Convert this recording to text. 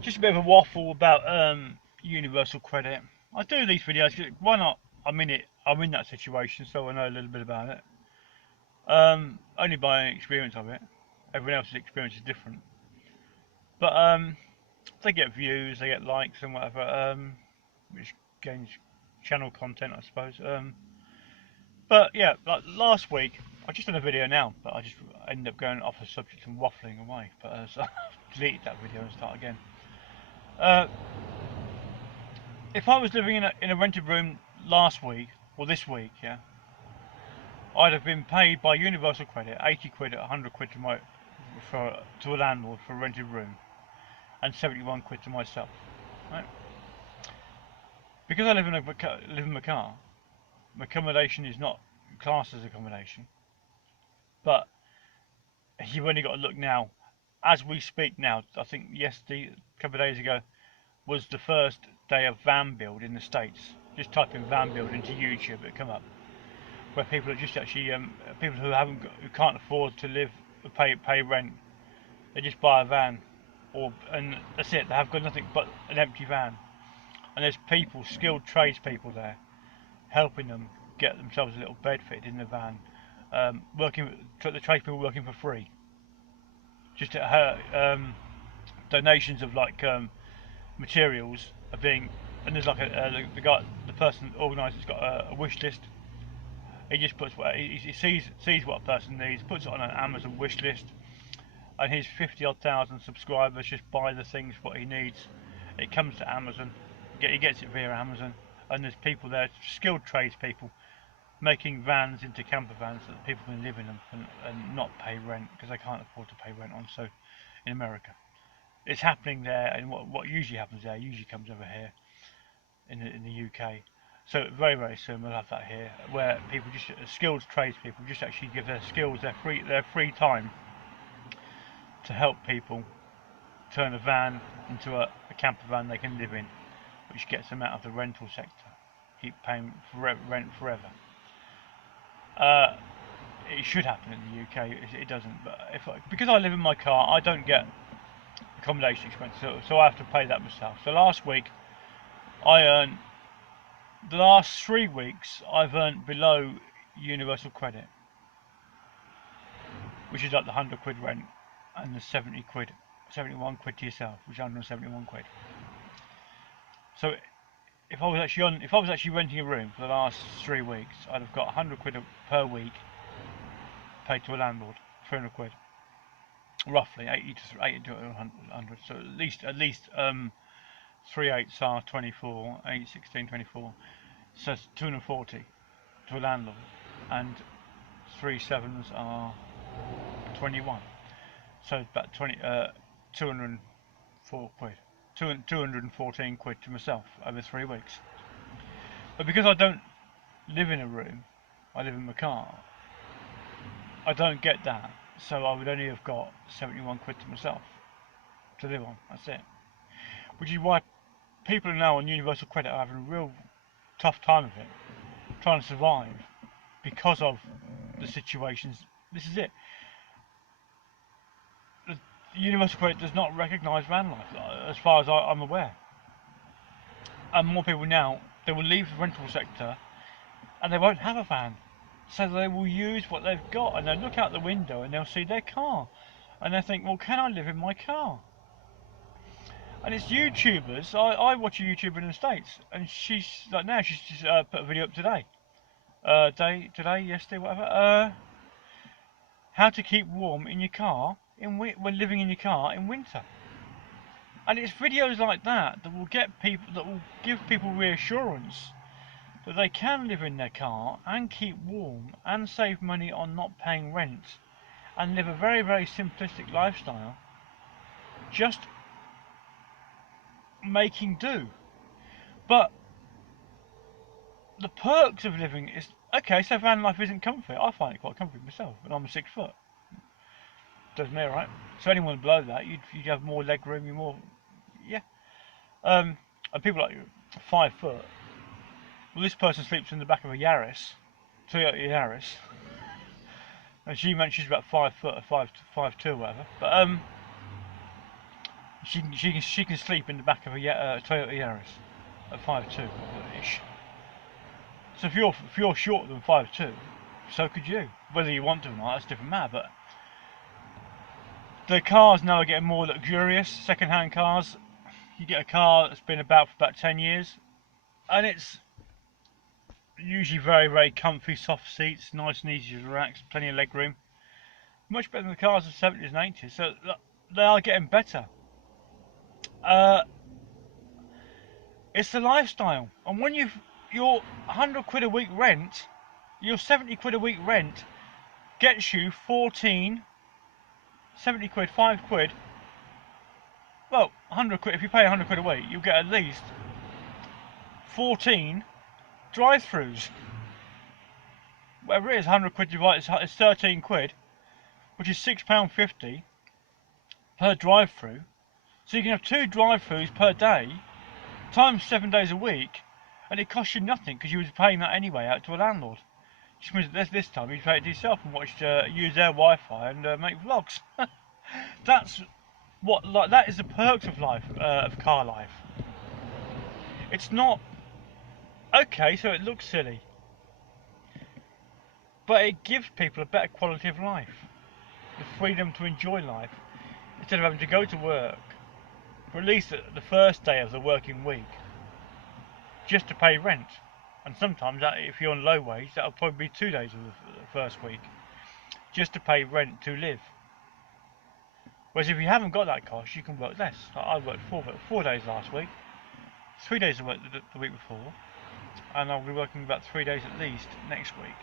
Just a bit of a waffle about universal credit. I do these videos. Why not? I'm in it. I'm in that situation, so I know a little bit about it. Only by experience of it. Everyone else's experience is different. But they get views, they get likes and whatever, which gains channel content, I suppose. But yeah, like last week, I just done a video now, but I just ended up going off the subject and waffling away. But so I deleted that video and start again. Uh, if I was living in a rented room last week or this week, yeah, I'd have been paid by Universal Credit 80 quid, 100 quid to a landlord for a rented room, and 71 quid to myself. Right? Because I live in a car, my accommodation is not classed as accommodation. But you've only got to look now, as we speak now. I think yesterday, a couple of days ago, was the first day of van build in the States. Just type in van build into YouTube, it'll come up. Where people are just actually people who can't afford to live, pay rent, they just buy a van, and that's it. They have got nothing but an empty van, and there's people, skilled tradespeople there, helping them get themselves a little bed fitted in the van. The tradespeople working for free. Just donations of materials are being, and there's like the person organiser's got a wish list. He just puts what he sees what a person needs, puts it on an Amazon wish list, and his 50 odd thousand subscribers just buy the things what he needs. It comes to Amazon, he gets it via Amazon, and there's people there, skilled tradespeople, making vans into camper vans so that people can live in them and not pay rent because they can't afford to pay rent on. So in America, it's happening there, and what usually happens there usually comes over here in the UK. So very soon we'll have that here, where people just skilled tradespeople just actually give their skills, their free time to help people turn a van into a camper van they can live in, which gets them out of the rental sector, keep paying rent forever. Uh, it should happen in the UK. It doesn't, but because I live in my car, I don't get accommodation expense, so I have to pay that myself. So last week, I earned the last 3 weeks I've earned below universal credit, which is like the 100 quid rent and the 70 quid, 71 quid to yourself, which is 171 quid. So if I was actually renting a room for the last 3 weeks, I'd have got 100 quid per week paid to a landlord, 300 quid, roughly 80 to 100. So at least 3/8 are 24, 8, 16, 24. So 240 to a landlord, and 3/7s are 21. So about 204 quid, 214 quid to myself over 3 weeks. But because I don't live in a room, I live in my car, I don't get that. So I would only have got 71 quid to myself to live on. That's it. Which is why people now on universal credit are having a real tough time of it, trying to survive because of the situations. This is it. The universal credit does not recognise van life, as far as I'm aware. And more people now, they will leave the rental sector and they won't have a van. So they will use what they've got, and they'll look out the window and they'll see their car. And they think, well, can I live in my car? And it's YouTubers. I watch a YouTuber in the States, and she's just put a video up today. Yesterday, whatever. How to keep warm in your car when living in your car in winter. And it's videos like that that will give people reassurance that they can live in their car and keep warm and save money on not paying rent and live a very simplistic lifestyle, just making do. But the perks of living is, okay, so van life isn't comfy. I find it quite comfy myself, and I'm 6 foot. Does me alright. So anyone below that, you'd have more leg room, yeah. And people like 5 foot. Well, this person sleeps in the back of a Yaris, Toyota Yaris, and she mentioned she's about 5 foot, or 5'2", or whatever. But She can sleep in the back of a Toyota Yaris at 5'2" ish. So if you're shorter than 5'2", so could you. Whether you want to or not, that's a different matter. But the cars now are getting more luxurious. Second-hand cars. You get a car that's been about for about 10 years, and it's usually very, very comfy, soft seats, nice and easy to relax, plenty of leg room. Much better than the cars of the 70s and 80s. So they are getting better. It's the lifestyle, and when your 100 quid a week rent, your 70 quid a week rent gets you 14, 70 quid, 5 quid. Well, 100 quid. If you pay 100 quid a week, you'll get at least 14 drive-throughs. Whatever it is, 100 quid divided, it's 13 quid, which is £6.50 per drive-through. So you can have 2 drive-throughs per day, times 7 days a week, and it costs you nothing because you was paying that anyway out to a landlord. Just means that this time you pay it to yourself and use their Wi-Fi and make vlogs. That's that is the perks of life, of car life. It's not okay, so it looks silly, but it gives people a better quality of life, the freedom to enjoy life instead of having to go to work for at least the first day of the working week just to pay rent. And sometimes, if you're on low wage, that'll probably be 2 days of the first week just to pay rent to live. Whereas if you haven't got that cost, you can work less. Like I worked 4 days last week, 3 days the week before, and I'll be working about 3 days at least next week.